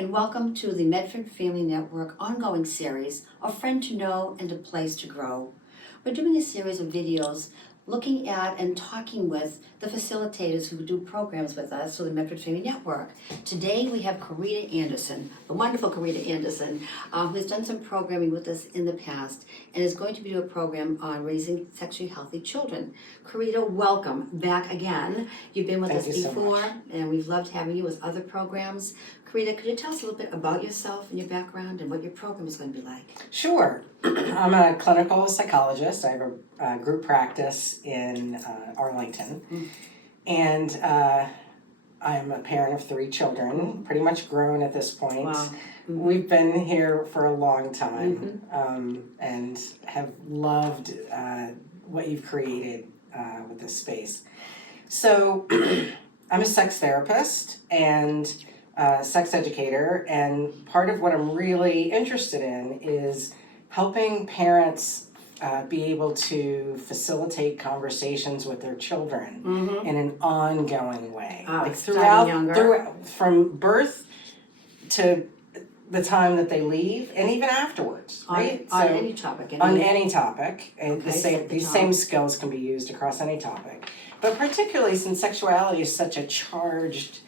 and welcome to the Medford Family Network ongoing series, A Friend to Know and a Place to Grow. We're doing a series of videos looking at and talking with the facilitators who do programs with us, so the Medford Family Network. Today we have Carita Anderson, the wonderful Carita Anderson, who has done some programming with us in the past and is going to do a program on raising sexually healthy children. Carita, welcome back again. You've been with us before, and we've loved having you with other programs. Carita, could you tell us a little bit about yourself and your background and what your program is going to be like? Sure. I'm a clinical psychologist. I have a group practice in Arlington. And I'm a parent of 3 children, pretty much grown at this point. Wow. We've been here for a long time and have loved what you've created with this space. So I'm a sex therapist and sex educator, and part of what I'm really interested in is helping parents be able to facilitate conversations with their children in an ongoing way, like throughout from birth to the time that they leave, and even afterwards, right? On any topic. On any topic, and Okay, these same skills can be used across any topic, but particularly since sexuality is such a charged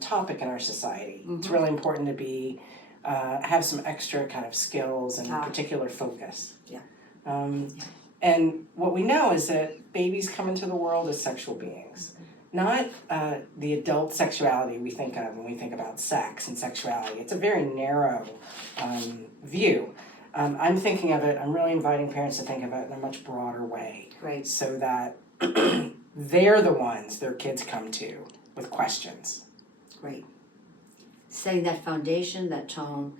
topic in our society. It's really important to be have some extra kind of skills and particular focus. Yeah. And what we know is that babies come into the world as sexual beings, not the adult sexuality we think of when we think about sex and sexuality. It's a very narrow view. I'm thinking of it, I'm really inviting parents to think of it in a much broader way. Great. So that they're the ones their kids come to with questions. Great. Setting that foundation, that tone.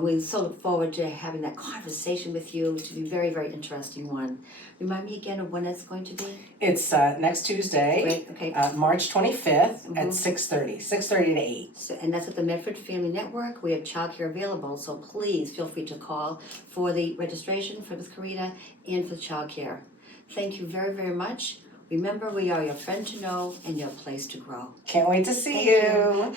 We so look forward to having that conversation with you. It should be a very, very interesting one. Remind me again of when it's going to be? It's next Tuesday, Great. Okay. March 25th at 6:30 to 8. So, and that's at the Medford Family Network. We have childcare available, so please feel free to call for the registration for with Carita and for childcare. Thank you very, very much. Remember, we are your friend to know and your place to grow. Can't wait to see you.